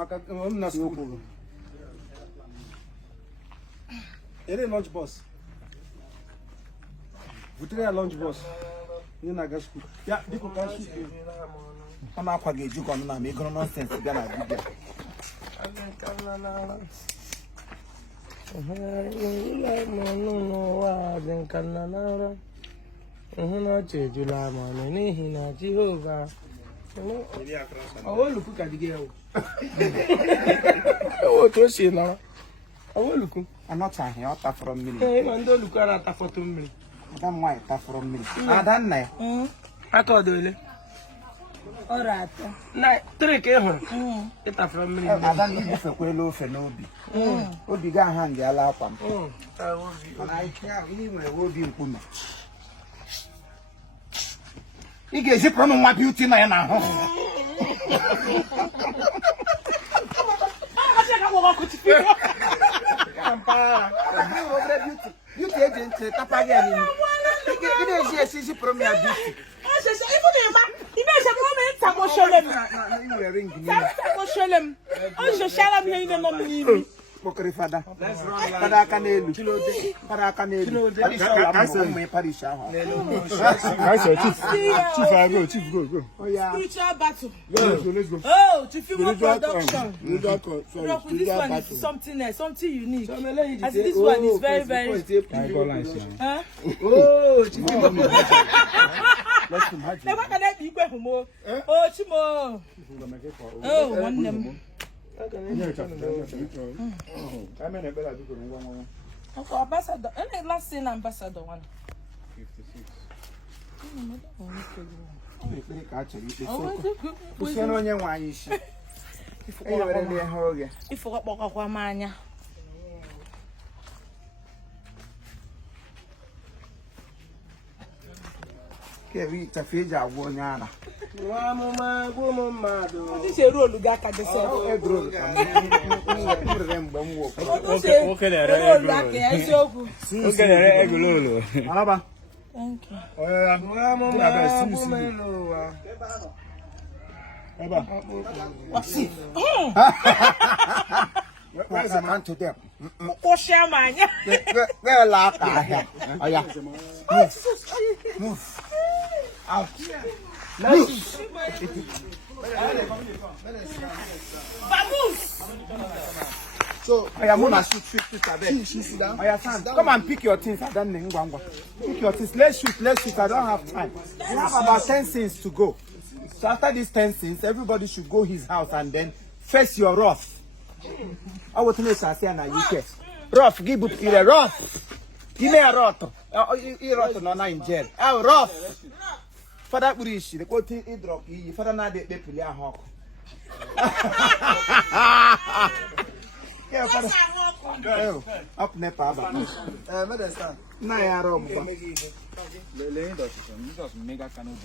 Maka na school. Ere lunch boss. Butere lunch boss. You na ga school. Ya, diko ka school. Ama akwa ga-eju ka na me goro nonsense bịa na bibia. N'ihi na Jehova awoluku ka dige o o to se na awoluku Anọchaghị ọ tafọrọ mmiri. ma ndị oluku ara atafoto mmiri Ada nwaanyị tafọrọ mmiri. Ada nna ya. aka odole Ora atọ. na 3 ka ị hụrụ ịtafọrọ mmiri Ada na ibufekwela ofe n'obi. Obi ga aha nga ala akwa m. Mana ihe ahụ ị nwere obi nkume. Ị ga-ezipụrụ m nwa beauty na ya n'ahụ. Beauty agent tapa gị n'imi. Ị na-eji esi zipụrụ m ya beauty. Kpọkịrị fada. Fada aka n'elu. Fada aka n'elu. Parish ọla m bụ ụmụ parish ahụ. Chief, I go. Chief, go. Spiritual battle. Let's go. Oh, Chiefimo production. Spiritual This one is something else, something unique. As this one is very, very. Huh? Oh, Chiefimo. Never can I be Humo. Oh, Chimo. Oh, one name. Ambassador. Any last thing ambassador one. 56. Kwụsịrị onye nwe anyị isi. Ewere ihe oge. Ifo kpọkọkwa m anya. Kewi tafe eji agwọ onye ara. nwa amụma gbuo m mmadụ This is roll ga ka dese. Egro ka m rere mgbe m wụ. Okay, roll ga ka eziokwu. Okelere egololo. Alaba. Thank you. nwa amụma gbuo m elu ụwa Where's the man to them? O share anya. Where la ta here? Oh yeah. Move. Out. Vamos. So, I am gonna shoot I am come and pick your things. I don't know. Pick your things. Let's shoot. I don't have time. We have about 10 scenes to go. So after these 10 scenes, everybody should go his house and then face your wrath. I want to know Sasia na UK. Rough, give it a rough. Give me a rough. You rough no in jail. Oh, rough. For that bridge, the quote he drop you. For that they pull hawk. Yeah, for that. Up nepa ba. Medicine. Na ya rob. Le le ndo so. Ni just mega canoe.